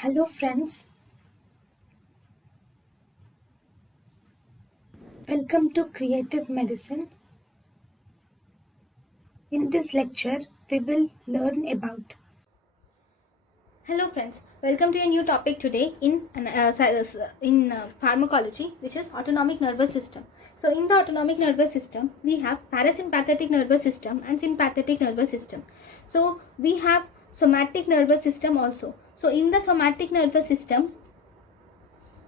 Hello friends, welcome to Creative Medicine. In this lecture, we will learn about Hello friends, welcome to a new topic today in pharmacology, which is autonomic nervous system. So in the autonomic nervous system, we have parasympathetic nervous system and sympathetic nervous system. So we have somatic nervous system also. So in the somatic nervous system,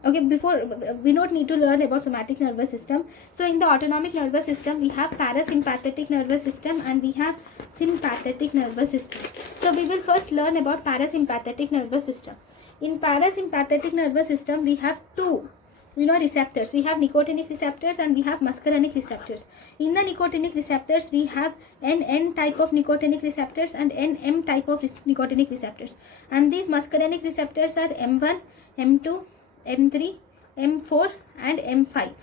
okay, before we don't need to learn about somatic nervous system. So in the autonomic nervous system, we have parasympathetic nervous system and we have sympathetic nervous system. So we will first learn about parasympathetic nervous system. In parasympathetic nervous system, we have two receptors. We have nicotinic receptors and we have muscarinic receptors. In the nicotinic receptors, we have N type of nicotinic receptors and NM type of nicotinic receptors. And these muscarinic receptors are M1, M2, M3, M4 and M5.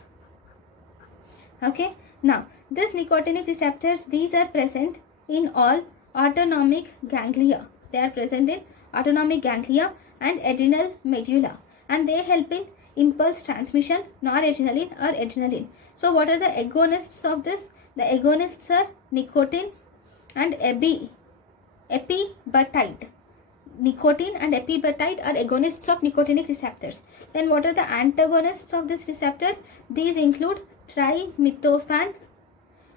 Okay, now this nicotinic receptors, these are present in all autonomic ganglia. They are present in autonomic ganglia and adrenal medulla, and they help in impulse transmission, noradrenaline or adrenaline. So what are the agonists of this? The agonists are nicotine and epibutide. Nicotine and epibutide are agonists of nicotinic receptors. Then what are the antagonists of this receptor? These include trimethophan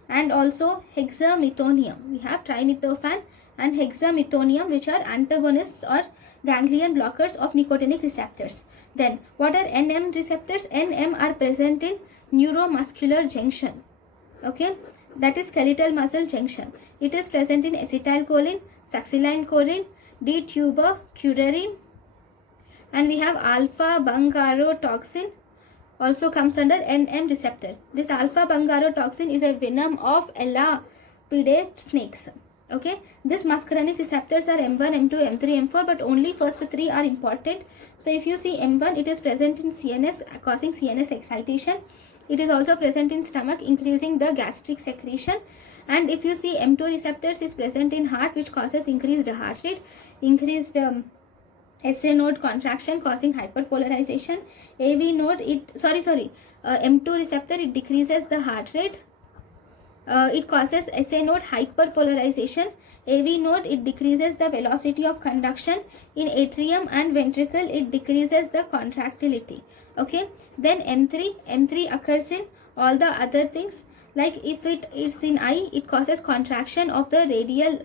and also hexamethonium. We have trimethophan and hexamethonium, which are antagonists or ganglion blockers of nicotinic receptors. Then what are NM receptors? NM are present in neuromuscular junction. Okay, that is skeletal muscle junction. It is present in acetylcholine, succinylcholine, D-tubercularine, and we have alpha bungarotoxin also comes under NM receptor. This alpha bungarotoxin is a venom of elapidate snakes. Okay, this muscarinic receptors are M1, M2, M3, M4, but only first three are important. So if you see M1, it is present in CNS, causing CNS excitation. It is also present in stomach, increasing the gastric secretion. And if you see M2 receptors is present in heart, which causes increased heart rate, increased SA node contraction causing hyperpolarization. AV node, M2 receptor, it decreases the heart rate. It causes SA node hyperpolarization. AV node, it decreases the velocity of conduction. In atrium and ventricle, it decreases the contractility. Okay, then M3 occurs in all the other things. Like if it is in eye, it causes contraction of the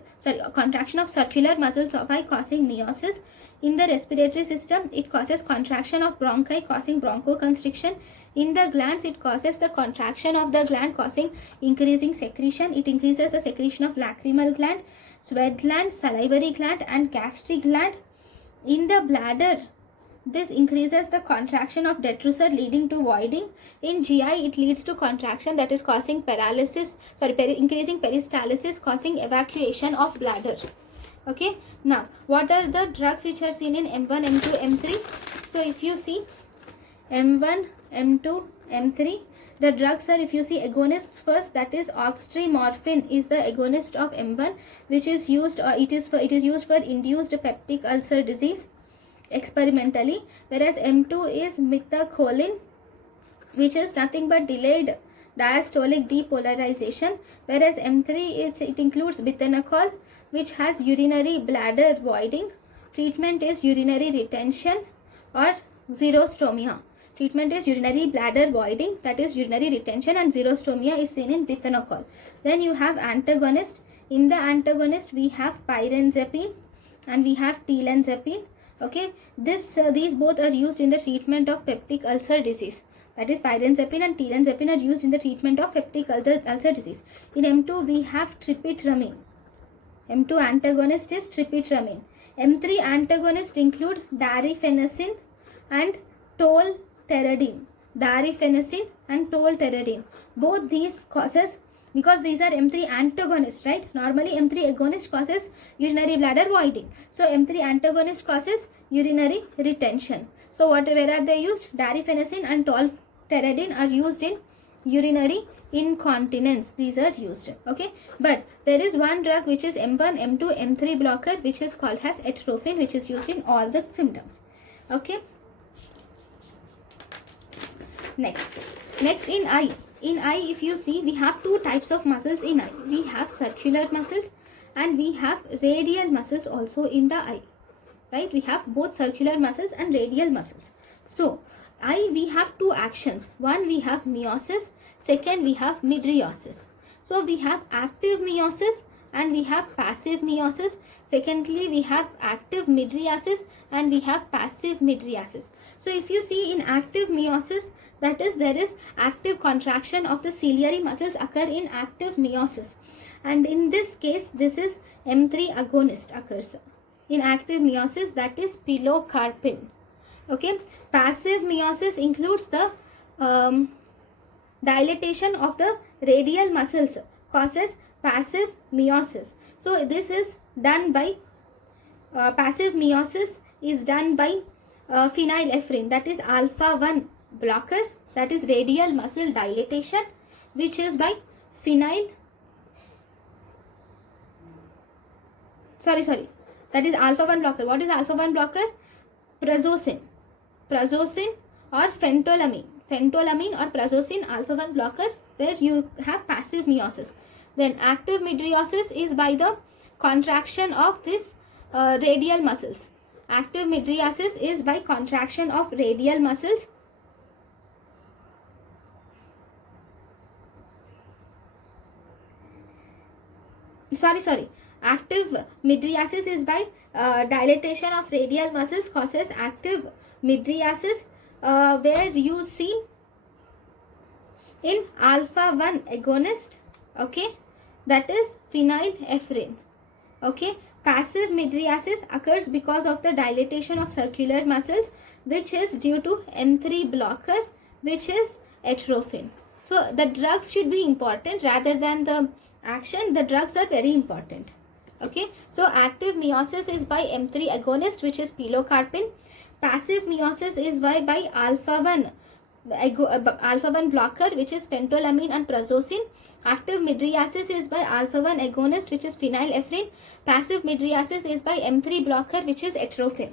contraction of circular muscles of eye causing meiosis. In the respiratory system, it causes contraction of bronchi causing bronchoconstriction. In the glands, it causes the contraction of the gland causing increasing secretion. It increases the secretion of lacrimal gland, sweat gland, salivary gland and gastric gland. In the bladder, this increases the contraction of detrusor leading to voiding. In GI, it leads to contraction that is causing increasing peristalsis causing evacuation of bladder. Okay, now what are the drugs which are seen in M1, M2, M3? So if you see M1, M2, M3, the drugs are, if you see agonists first, that is oxymorphine is the agonist of M1, which is used it is used for induced peptic ulcer disease experimentally, whereas M2 is methacholine, which is nothing but delayed diastolic depolarization, whereas M3 it includes bithanacol, which has urinary bladder voiding. Treatment is urinary retention or xerostomia. Treatment is urinary bladder voiding, that is urinary retention, and xerostomia is seen in bithanacol. Then you have antagonist. In the antagonist, we have pyrenzapine and we have telenzapine. Okay, these both are used in the treatment of peptic ulcer disease. That is pyrenzapine and telenzapine are used in the treatment of peptic ulcer disease. In M2, we have trimipramine. M2 antagonist is trimipramine. M3 antagonist include darifenacin and tolterodine. Darifenacin and tolterodine. Both these causes, because these are M3 antagonists, right? Normally M3 agonist causes urinary bladder voiding. So M3 antagonist causes urinary retention. So where are they used? Darifenacin and tolterodine are used in urinary incontinence. These are used. Okay, but there is one drug which is M1, M2, M3 blocker, which is called as atropine, which is used in all the symptoms. Okay. Next in eye. In eye, if you see, we have two types of muscles in eye. We have circular muscles and we have radial muscles also in the eye. Right? We have both circular muscles and radial muscles. So, eye, we have two actions. One, we have meiosis. Second, we have mydriosis. So, we have active meiosis and we have passive meiosis. Secondly, we have active mydriasis and we have passive mydriasis. So, if you see in active meiosis, that is, there is active contraction of the ciliary muscles occur in active meiosis. And in this case, this is M3 agonist occurs. In active meiosis, that is pilocarpine. Okay. Passive meiosis includes the dilatation of the radial muscles, causes passive meiosis. So this is done by passive meiosis is done by phenylephrine, that is alpha 1 blocker, that is radial muscle dilatation, which is by that is alpha 1 blocker. What is alpha 1 blocker? Prazosin or phentolamine or prazosin, alpha 1 blocker, where you have passive meiosis. Then active mydriosis is by the contraction of this radial muscles. Active mydriasis is by contraction of radial muscles. Active mydriasis is by dilatation of radial muscles, causes active mydriasis, where you see in alpha 1 agonist, okay, that is phenylephrine. Okay. Passive mydriasis occurs because of the dilatation of circular muscles, which is due to M3 blocker, which is atropine. So the drugs should be important rather than the action. The drugs are very important. Okay. So active meiosis is by M3 agonist, which is pilocarpine. Passive meiosis is by alpha 1 blocker, which is phentolamine and prazosin. Active mydriasis is by alpha 1 agonist, which is phenylephrine. Passive mydriasis is by M3 blocker, which is atropine.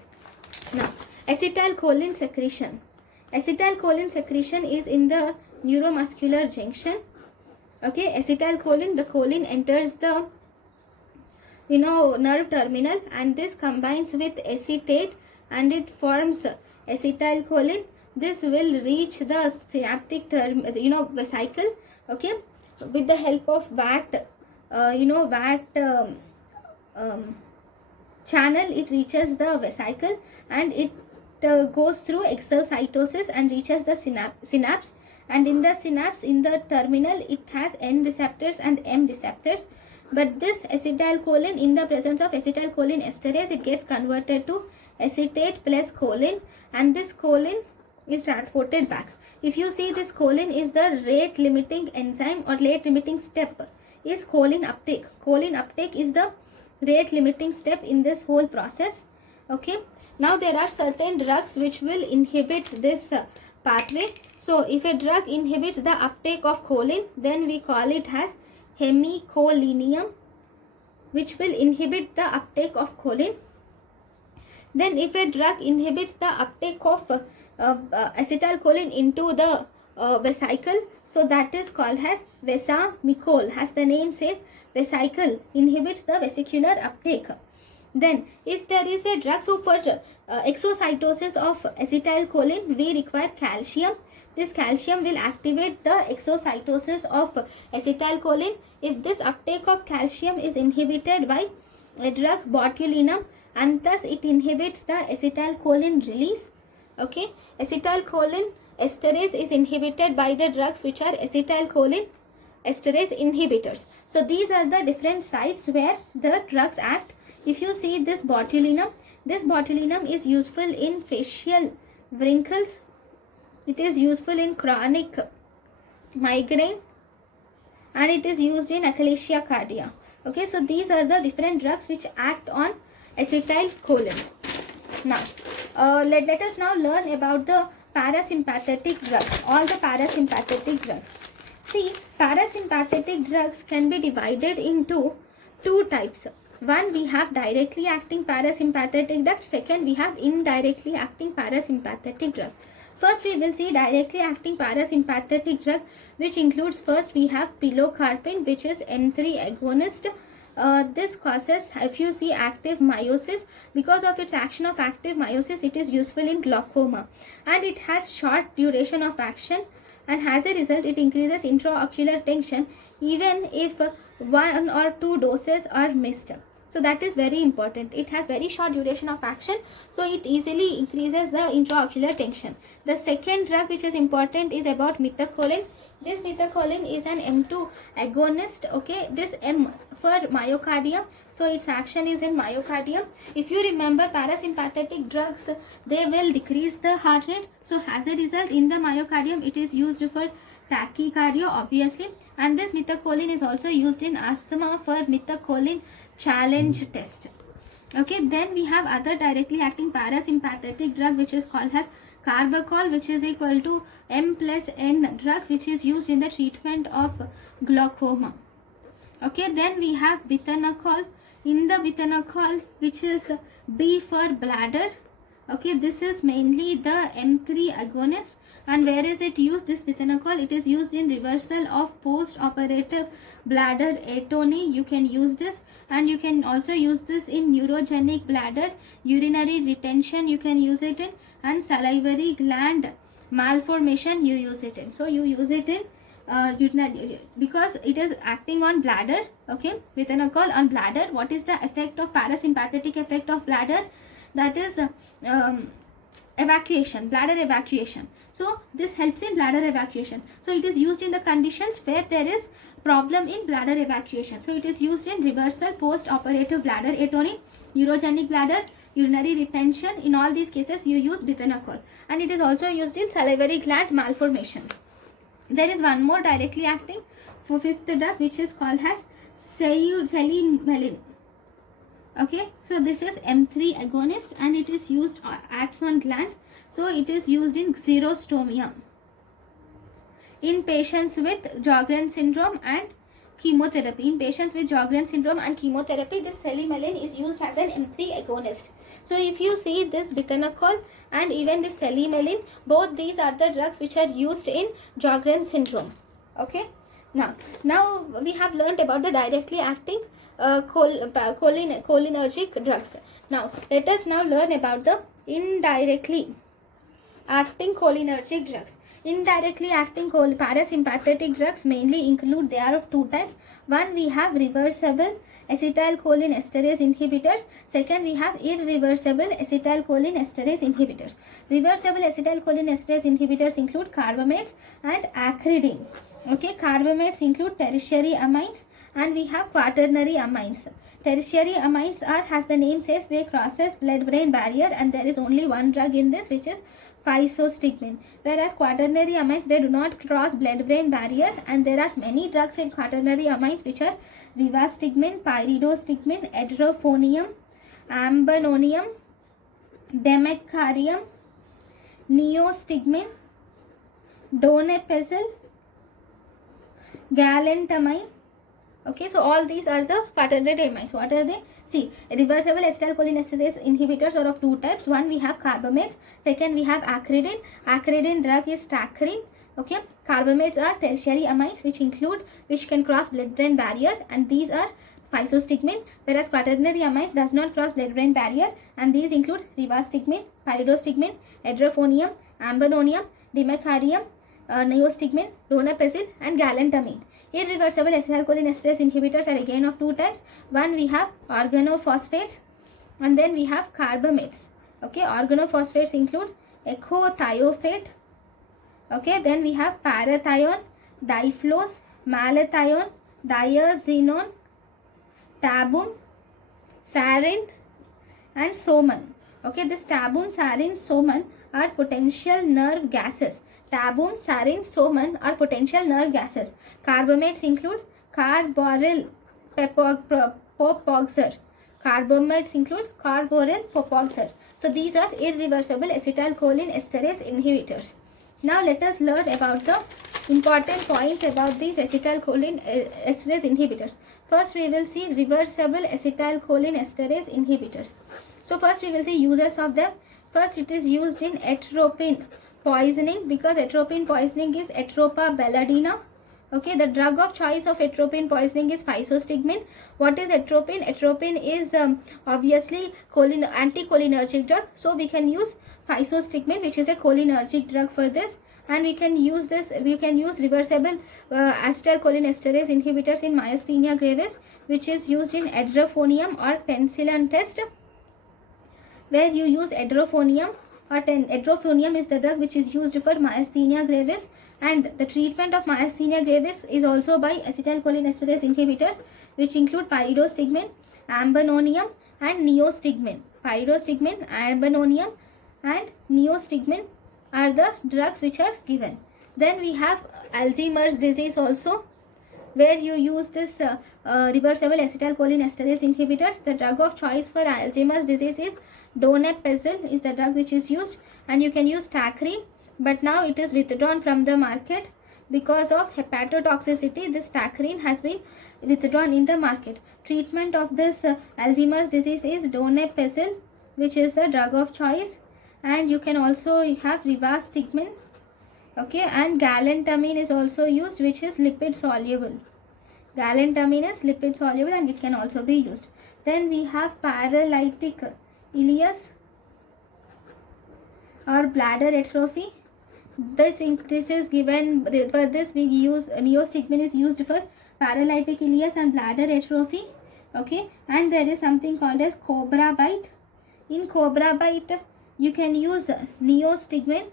Now, acetylcholine secretion. Acetylcholine secretion is in the neuromuscular junction. Okay, acetylcholine, the choline enters the nerve terminal, and this combines with acetate and it forms acetylcholine. This will reach the synaptic vesicle. Okay, with the help of VAT channel, it reaches the vesicle and it goes through exocytosis and reaches the synapse. And in the synapse, in the terminal, it has N receptors and M receptors. But this acetylcholine, in the presence of acetylcholinesterase, it gets converted to acetate plus choline, and this choline is transported back. If you see, this choline is the rate limiting enzyme or rate limiting step is choline uptake. Choline uptake is the rate limiting step in this whole process. Okay. Now there are certain drugs which will inhibit this pathway. So if a drug inhibits the uptake of choline, then we call it as hemicholinum, which will inhibit the uptake of choline. Then if a drug inhibits the uptake of acetylcholine into the vesicle, so that is called as vesamicol. As the name says, vesicle inhibits the vesicular uptake. Then if there is a drug, so for exocytosis of acetylcholine, we require calcium. This calcium will activate the exocytosis of acetylcholine. If this uptake of calcium is inhibited by a drug botulinum, and thus it inhibits the acetylcholine release. Okay, acetylcholine esterase is inhibited by the drugs which are acetylcholine esterase inhibitors. So these are the different sites where the drugs act. If you see this botulinum is useful in facial wrinkles. It is useful in chronic migraine, and it is used in achalasia cardia. Okay, so these are the different drugs which act on acetylcholine. Now, let us now learn about the parasympathetic drugs. All the parasympathetic drugs. See, parasympathetic drugs can be divided into two types. One, we have directly acting parasympathetic drug. Second, we have indirectly acting parasympathetic drug. First, we will see directly acting parasympathetic drug, which includes, first we have pilocarpine, which is M3 agonist. This causes, if you see, active myosis. Because of its action of active myosis, it is useful in glaucoma, and it has short duration of action, and as a result it increases intraocular tension even if one or two doses are missed. So that is very important. It has very short duration of action, so it easily increases the intraocular tension. The second drug which is important is about methacholine. This methacholine is an M2 agonist. Okay, this M for myocardium, so its action is in myocardium. If you remember, parasympathetic drugs, they will decrease the heart rate, so as a result in the myocardium it is used for tachycardia, obviously. And this methacholine is also used in asthma for methacholine challenge test. Okay, then we have other directly acting parasympathetic drug which is called as carbachol, which is equal to M+N drug, which is used in the treatment of glaucoma. Okay, then we have bithanacol. In the bithanacol, which is B for bladder. Okay, this is mainly the M3 agonist. And where is it used, this bithanacol? It is used in reversal of post-operative bladder atony. You can use this, and you can also use this in neurogenic bladder, urinary retention you can use it in, and salivary gland malformation you use it in. So you use it in because it is acting on bladder. Okay, bithanacol on bladder. What is the effect of parasympathetic effect of bladder? That is evacuation, bladder evacuation. So this helps in bladder evacuation. So it is used in the conditions where there is problem in bladder evacuation. So it is used in reversal post-operative bladder atony, neurogenic bladder, urinary retention. In all these cases you use bithanacol, and it is also used in salivary gland malformation. There is one more directly acting for fifth drug which is called as cholinergic. Okay, so this is M3 agonist, and it is used, acts on glands. So it is used in xerostomia in patients with Sjogren's syndrome and chemotherapy. In patients with Sjogren's syndrome and chemotherapy, this cholinergic is used as an M3 agonist. So if you see this bithanacol and even this cholinergic, both these are the drugs which are used in Sjogren's syndrome. Okay. Now we have learnt about the directly acting cholinergic drugs. Now let us now learn about the indirectly acting cholinergic drugs. Indirectly acting parasympathetic drugs mainly include, they are of two types. One, we have reversible acetylcholinesterase inhibitors. Second, we have irreversible acetylcholinesterase inhibitors. Reversible acetylcholinesterase inhibitors include carbamates and acridine. Okay, carbamates include tertiary amines, and we have quaternary amines. Tertiary amines are, as the name says, they crosses blood-brain barrier, and there is only one drug in this, which is physostigmine. Whereas quaternary amines, they do not cross blood-brain barrier, and there are many drugs in quaternary amines which are rivastigmine, pyridostigmine, edrophonium, ambanonium, demecarium, neostigmine, donepezil, galantamine. Okay, so all these are the quaternary amines. What are they? See, reversible acetylcholinesterase inhibitors are of two types. One, we have carbamates. Second, we have acridine. Acridine drug is stachrine. Okay, carbamates are tertiary amines which can cross blood-brain barrier, and these are physostigmine. Whereas quaternary amines does not cross blood-brain barrier, and these include rivastigmine, pyridostigmine, edrophonium, ambanonium, dimecarium, neostigmine, donepezil, and galantamine. Irreversible acetylcholinesterase inhibitors are again of two types. One, we have organophosphates, and then we have carbamates. Okay, organophosphates include ecothiopate. Okay, then we have parathione, diflose, malathione, diazinon, tabum, sarin, and soman. Okay, this tabum, sarin, soman are potential nerve gases. Tabum, sarin, soman are potential nerve gases. Carbamates include carboryl popoxer. Carbamates include carboryl popoxer. So these are irreversible acetylcholinesterase inhibitors. Now let us learn about the important points about these acetylcholinesterase inhibitors. First we will see reversible acetylcholinesterase inhibitors. So first we will see uses of them. First, it is used in atropine poisoning, because atropine poisoning is Atropa balladina. Okay, the drug of choice of atropine poisoning is physostigmine. What is atropine? Atropine is obviously anticholinergic drug. So we can use physostigmine, which is a cholinergic drug for this. And we can use reversible acetylcholinesterase inhibitors in myasthenia gravis, which is used in edrophonium or penicillin test, where you use edrophonium, or edrophonium is the drug which is used for myasthenia gravis. And the treatment of myasthenia gravis is also by acetylcholinesterase inhibitors, which include pyridostigmine, ambanonium and neostigmine. Pyridostigmine, ambanonium and neostigmine are the drugs which are given. Then we have Alzheimer's disease also, where you use this reversible acetylcholinesterase inhibitors. The drug of choice for Alzheimer's disease is donepezil is the drug which is used, and you can use tacrine, but now it is withdrawn from the market because of hepatotoxicity. This tacrine has been withdrawn in the market. Treatment of this Alzheimer's disease is donepezil, which is the drug of choice, and you can also have rivastigmine. Okay, and galantamine is also used, which is lipid soluble. Galantamine is lipid soluble and it can also be used. Then we have paralytic ileus or bladder atrophy. This is given for this. We use neostigmine is used for paralytic ileus and bladder atrophy. Okay, and there is something called as cobra bite. In cobra bite, you can use neostigmine.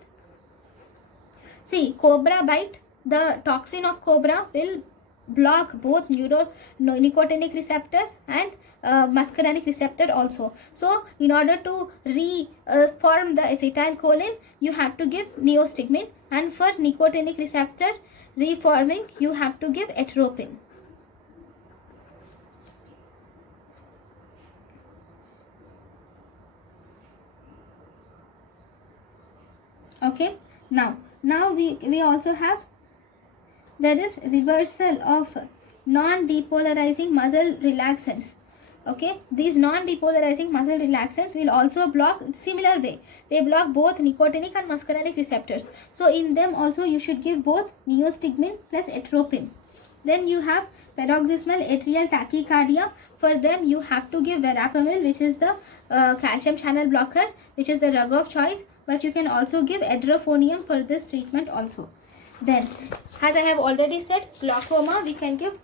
See, cobra bite, the toxin of cobra will block both nicotinic receptor and muscarinic receptor also. So in order to reform the acetylcholine, you have to give neostigmine, and for nicotinic receptor reforming, you have to give atropine. Okay, now we also have, there is reversal of non-depolarizing muscle relaxants. Okay, these non-depolarizing muscle relaxants will also block, similar way, they block both nicotinic and muscarinic receptors. So in them also you should give both neostigmine plus atropine. Then you have paroxysmal atrial tachycardia. For them you have to give verapamil, which is the calcium channel blocker, which is the drug of choice, but you can also give edrophonium for this treatment also. Then, as I have already said, glaucoma, we can give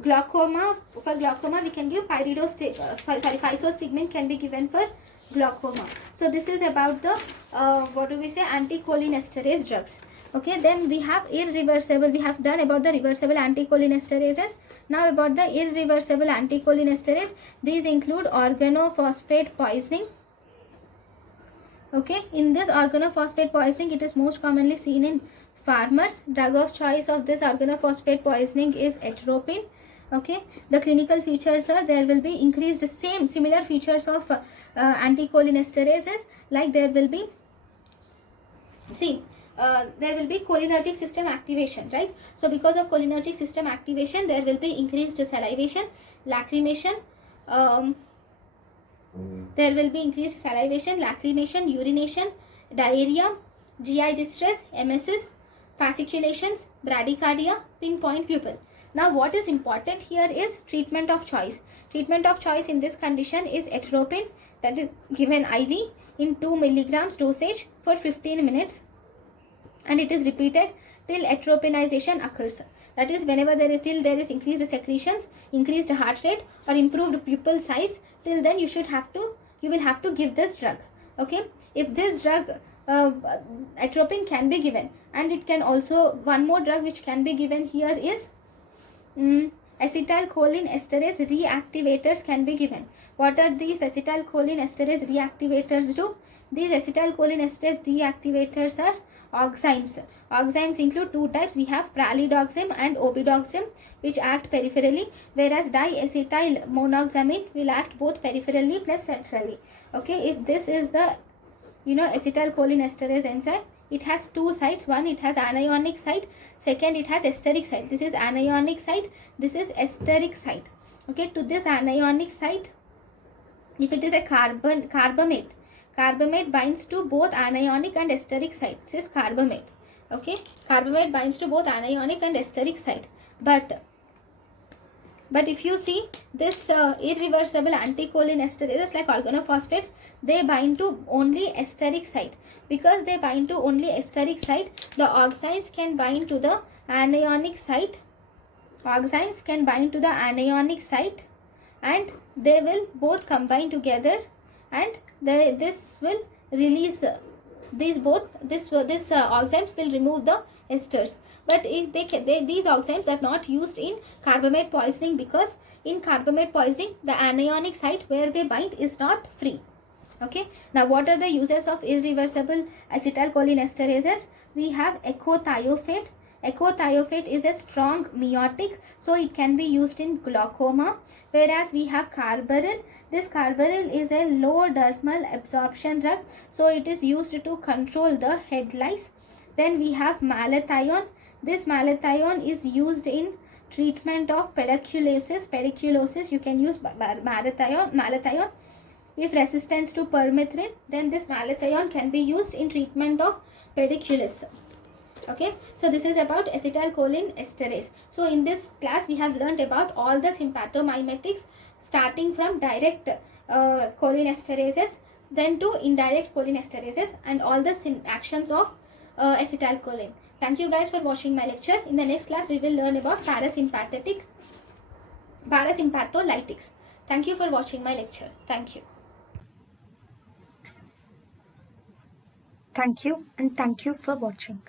glaucoma. For glaucoma we can give physostigmine can be given for glaucoma. So this is about the anticholinesterase drugs. Okay, then we have irreversible. We have done about the reversible anticholinesterases. Now about the irreversible anticholinesterase. These include organophosphate poisoning. Okay, in this organophosphate poisoning, it is most commonly seen in farmers. Drug of choice of this organophosphate poisoning is atropine. Okay, the clinical features are, there will be increased similar features of anticholinesterases, like there will be, there will be cholinergic system activation, right? So because of cholinergic system activation, there will be increased salivation, lacrimation, there will be increased salivation, lacrimation, urination, diarrhea, GI distress, emesis, fasciculations, bradycardia, pinpoint pupil. Now what is important here is treatment of choice. Treatment of choice in this condition is atropine, that is given IV in 2 milligrams dosage for 15 minutes, and it is repeated till atropinization occurs. That is, whenever there is increased secretions, increased heart rate or improved pupil size, till then you will have to give this drug. Okay, if this drug atropine can be given, and it can also, one more drug which can be given here is acetylcholinesterase reactivators can be given. What are these acetylcholinesterase reactivators do? These acetylcholinesterase reactivators are oximes. Oximes include two types. We have pralidoxim and obidoxim, which act peripherally, whereas diacetylmonoxamine will act both peripherally plus centrally. Okay, if this is the acetylcholinesterase enzyme, it has two sides. One, it has anionic site. Second, it has esteric site. This is anionic site. This is esteric site. Okay, to this anionic site, if it is a carbamate binds to both anionic and esteric site. This is carbamate. Okay, carbamate binds to both anionic and esteric site. But if you see this irreversible anticholinesterases like organophosphates, they bind to only esteric site. Because they bind to only esteric site, the oxides can bind to the anionic site. Oxides can bind to the anionic site, and they will both combine together, and this will release these oxides will remove the esters. But if these oxides are not used in carbamate poisoning, because in carbamate poisoning the anionic site where they bind is not free. Okay, now what are the uses of irreversible acetylcholinesterases? We have ecothiopate. Ecothiopate is a strong meiotic, so it can be used in glaucoma. Whereas we have carbaryl. This carbaryl is a low dermal absorption drug, so it is used to control the head lice. Then we have malathion. This malathion is used in treatment of pediculosis. You can use malathion. If resistance to permethrin, then this malathion can be used in treatment of pediculosis. Okay, so this is about acetylcholinesterase. So in this class we have learned about all the sympathomimetics, starting from direct cholinesterases, then to indirect cholinesterases, and all the actions of acetylcholine. Thank you guys for watching my lecture. In the next class we will learn about parasympatholytics. Thank you for watching my lecture. Thank you. Thank you, and thank you for watching.